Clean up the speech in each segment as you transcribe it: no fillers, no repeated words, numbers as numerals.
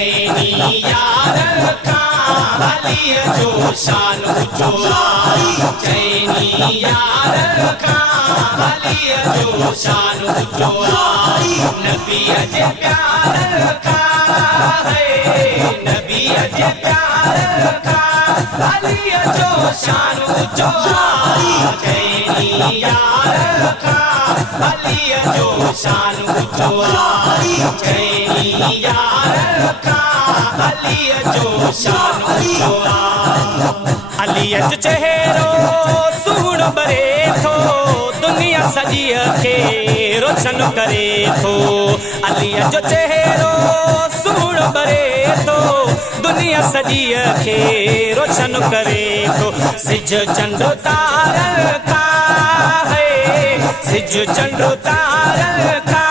चैनी यार का अली जो शान ऊंचो चैनी यार का अली जो शान ऊंचो नबी अजे प्यार का है नबी अजे प्यार का अली जो शान ऊंचो चैनी यार का अली जो शान ऊंचो चैनी यार का अली जो शान ऊंचो अली जो चेहरो सुहिणो बरे थो दुनिया सॼी खे रोशन करे थो अली जो चेहरो सुहिणो बरे थो दुनिया सॼी खे रोशन करे थो सिज चंड तार का है सिज चंड तार का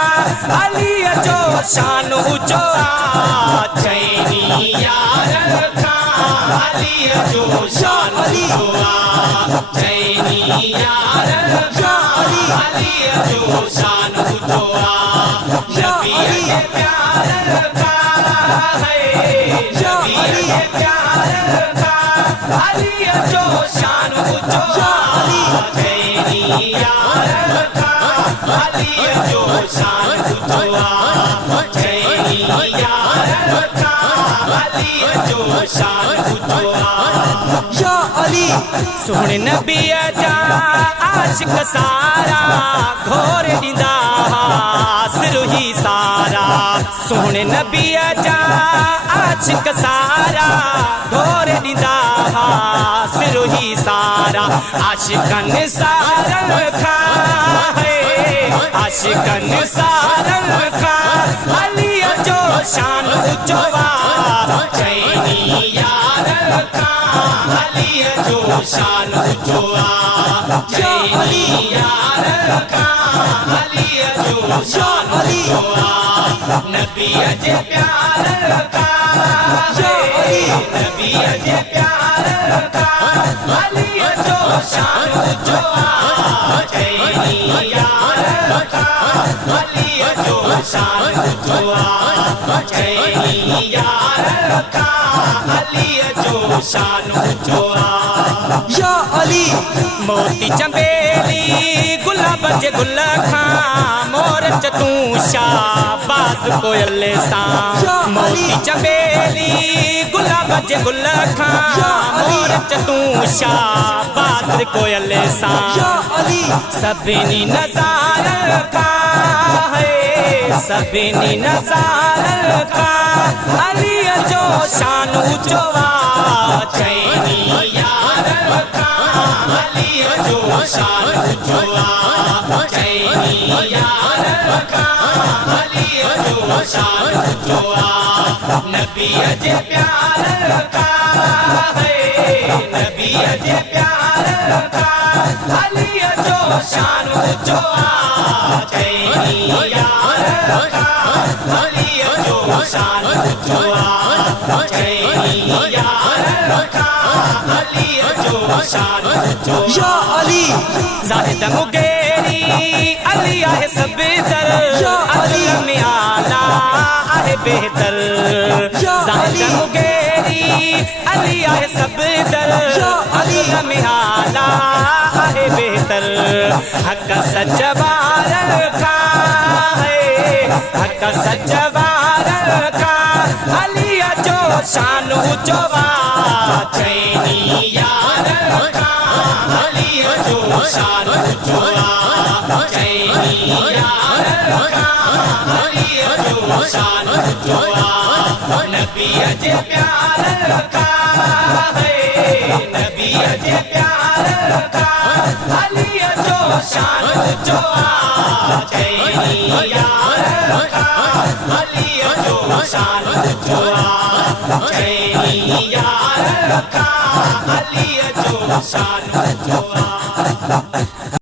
अली जो शान ऊंचो चैनी यार का अली जो शान ऊंचो चैनी यार का अली जो शान ऊंचो नबी के प्यार का है नबी के प्यार का अली जो शान ऊंचो चैनी यार का अली जो शान ऊंचो चैनी यार का अली जो शान ऊंचो या अली सोहणे नबी जा आशिक सारा घोर ॾींदा सिर ही सारा सोहणे नबी जा आशिक सारा घोर ॾींदा सिर ही सारा आशिकन सारन खा है आशिकन सारन खा अली जो शान ऊंचो चैनी यार का अली जो शान ऊंचो चैनी यार का अली जो शान ऊंचो नबी अजे प्यार का नबी अजे प्यार का अली जो शान ऊंचो चैनी यार का अली जो शान ऊंचो चैनी यार का अली जो शान ऊंचो या अली मोती चंबेली गुलाब जे गुल खां मोर तूं शाबाज कोयल सां मोती चंबेली गुलाब जे गुल खां मोर तूं शाबाज कोयल सां सभिनी नज़ार का है सभिनी नज़ार का अली जो शान ऊंचो चैनी यार का अली जो शान ऊंचो चैनी यार का अली जो शान ऊंचो नबी अजे प्यार का है नबी अजे प्यार का अली जो शान ऊंचो चैनी यार का अली जो शान ऊंचो चैनी यार का अली जो शान ऊंचो या अली ज़ाहिद मुगेरी अली आहे सबदर अली में आला आहे बेहतर ज़ाहिद मुगेरी अली आहे सबदर अली में आला आहे बेहतर हक सच वार का है हक सच वार का अली जो शान ऊंचो चैनी यार का अली जो शान ऊंचो चैनी यार का अली जो शान ऊंचो नबी अजे प्यार का है नबी अजे प्यार का अली जो शान ऊंचो चैनी यार का अली जो शान ऊंचो चैनी यार का अली जो शान ऊंचो